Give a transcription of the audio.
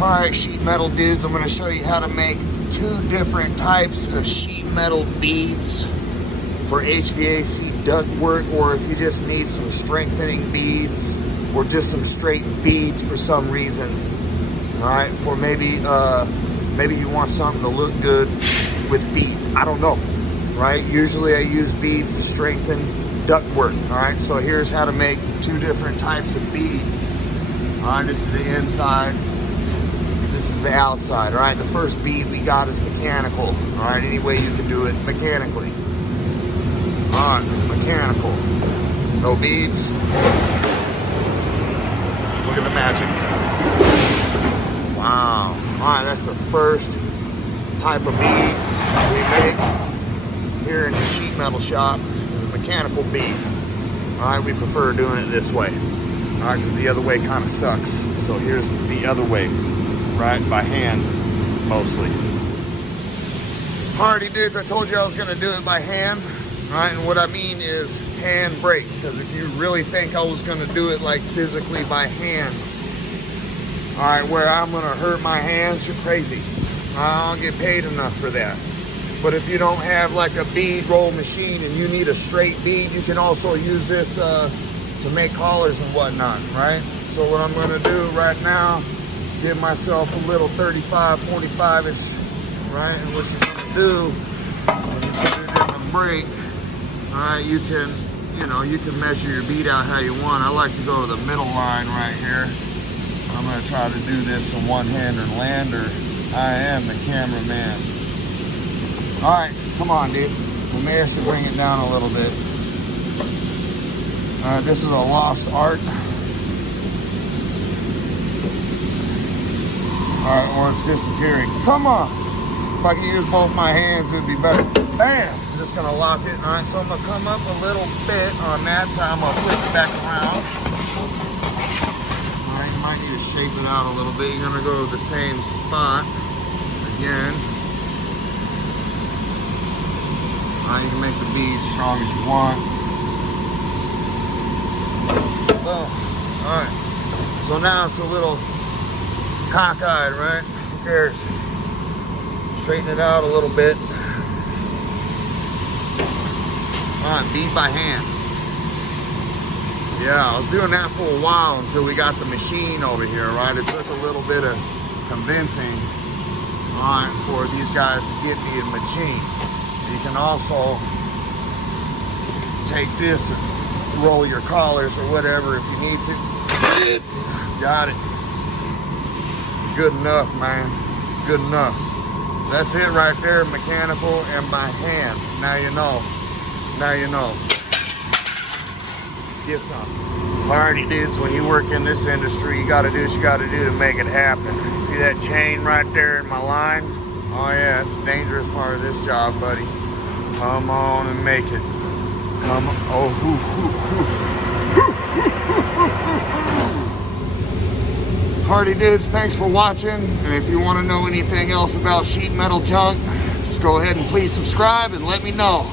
Alright, sheet metal dudes, I'm going to show you how to make 2 different types of sheet metal beads for HVAC ductwork, or if you just need some strengthening beads or just some straight beads for some reason. Alright, for maybe you want something to look good with beads. I don't know, right? Usually I use beads to strengthen ductwork. Alright, so here's how to make 2 different types of beads. Alright, this is the inside. This is the outside. All right, the first bead we got is mechanical. All right, any way you can do it mechanically. All right, mechanical. No beads. Look at the magic. Wow. All right, that's the first type of bead we make here in the sheet metal shop. Is a mechanical bead. All right, we prefer doing it this way. All right, because the other way kind of sucks. So here's the other way. Right, by hand, mostly. Alrighty dudes, I told you I was gonna do it by hand, right? And what I mean is handbrake, because if you really think I was gonna do it like physically by hand, all right, where I'm gonna hurt my hands, you're crazy. I don't get paid enough for that. But if you don't have like a bead roll machine and you need a straight bead, you can also use this to make collars and whatnot, right? So what I'm gonna do right now, give myself a little 35, 45-ish, right? And what you're gonna do, when you put it in the brake, all right, you can measure your bead out how you want. I like to go to the middle line right here. I'm gonna try to do this in one-handed lander. I am the cameraman. All right, come on, dude. The mayor should bring it down a little bit. All right, this is a lost art. Alright, or it's disappearing. Come on! If I can use both my hands, it would be better. Bam! I'm just gonna lock it. Alright, so I'm gonna come up a little bit on that side. I'm gonna flip it back around. Alright, you might need to shape it out a little bit. You're gonna go to the same spot again. Alright, you can make the bead as strong as you want. Boom. Alright. So now it's a little cockeyed, right? Who cares? Straighten it out a little bit. Alright, bead by hand. Yeah, I was doing that for a while until we got the machine over here, right? It took a little bit of convincing, alright, for these guys to get me a machine. You can also take this and roll your collars or whatever if you need to. Got it. Good enough, man. Good enough. That's it right there, mechanical and by hand. Now you know. Now you know. Get some. Alrighty dudes, when you work in this industry, you gotta do what you gotta do to make it happen. See that chain right there in my line? Oh yeah, it's a dangerous part of this job, buddy. Come on and make it. Come on. Oh, Hardy dudes, thanks for watching. And if you want to know anything else about sheet metal junk, just go ahead and please subscribe and let me know.